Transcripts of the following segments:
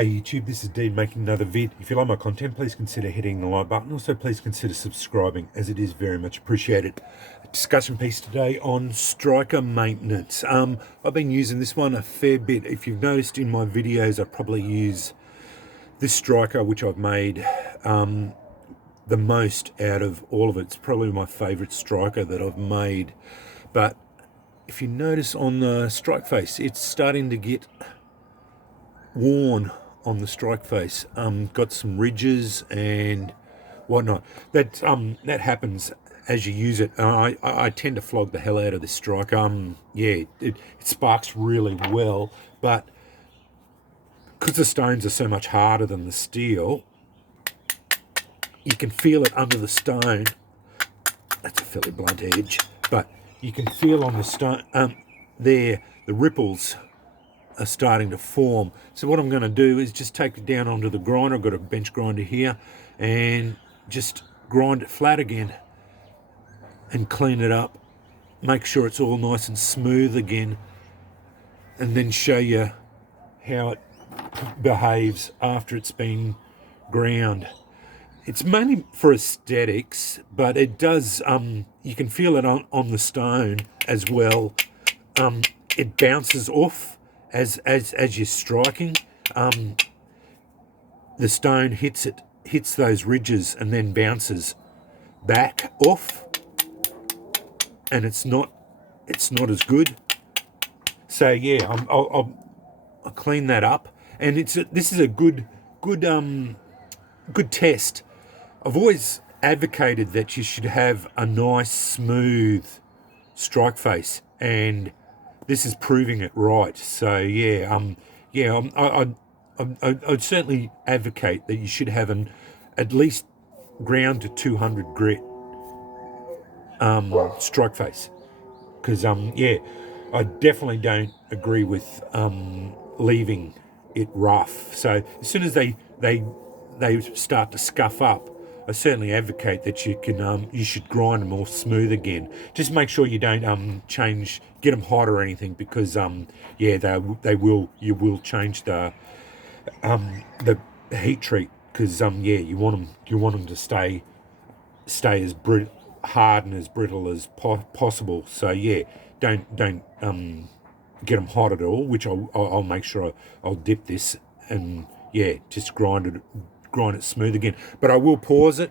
Hey YouTube, this is Dean making another vid. If you like my content, please consider hitting the like button. Also, please consider subscribing, as it is very much appreciated. A discussion piece today on striker maintenance. I've been using this one a fair bit. If you've noticed in my videos, I probably use this striker, which I've made the most out of all of it. It's probably my favourite striker that I've made. But if you notice on the strike face, it's starting to get worn on the strike face. Got some ridges and whatnot. That happens as you use it. I tend to flog the hell out of this strike. Yeah, it sparks really well, but because the stones are so much harder than the steel, you can feel it under the stone. That's a fairly blunt edge, but you can feel on the stone there the ripples are starting to form. So what I'm going to do is just take it down onto the grinder. I've got a bench grinder here, and just grind it flat again and clean it up, make sure it's all nice and smooth again, and then show you how it behaves after it's been ground. It's mainly for aesthetics, but it does, you can feel it on the stone as well. It bounces off as you're striking. The stone hits those ridges and then bounces back off, and it's not as good. So yeah, I'll clean that up, and this is a good test. I've always advocated that you should have a nice smooth strike face, and this is proving it right. So yeah, I'd certainly advocate that you should have at least ground to 200 grit strike face, because yeah, I definitely don't agree with leaving it rough. So as soon as they start to scuff up, I certainly advocate that you should grind them all smooth again. Just make sure you don't get them hot or anything, because yeah, you will change the heat treat, because yeah, you want them to stay as hard and as brittle as possible. So yeah, don't get them hot at all, which I'll make sure I'll dip this, and yeah, just grind it smooth again. But I will pause it,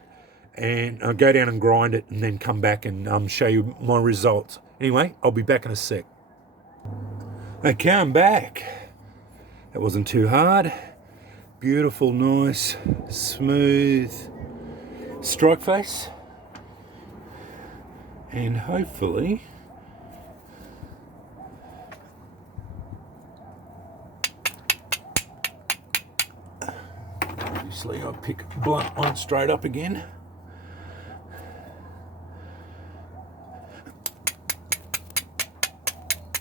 and I'll go down and grind it, and then come back and show you my results. Anyway, I'll be back in a sec. Okay, I'm back. That wasn't too hard. Beautiful, nice, smooth strike face, and hopefully I'll pick a blunt one straight up again.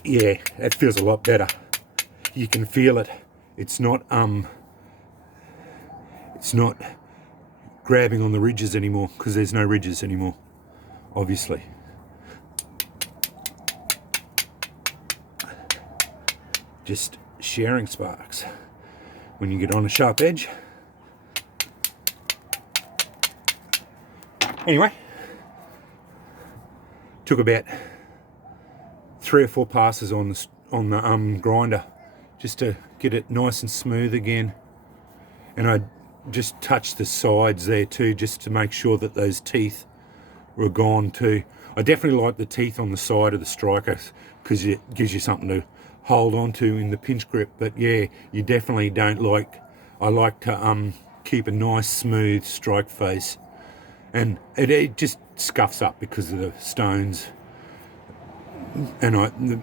Yeah, that feels a lot better. You can feel it. It's not grabbing on the ridges anymore, because there's no ridges anymore, obviously. Just sharing sparks when you get on a sharp edge. Anyway, took about 3 or 4 passes on the grinder just to get it nice and smooth again, and I just touched the sides there too, just to make sure that those teeth were gone too. I definitely like the teeth on the side of the striker, because it gives you something to hold on to in the pinch grip. But yeah, you definitely don't like. I like to keep a nice smooth strike face. And it just scuffs up because of the stones and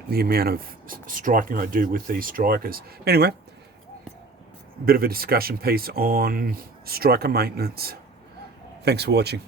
the amount of striking I do with these strikers. Anyway, bit of a discussion piece on striker maintenance. Thanks for watching.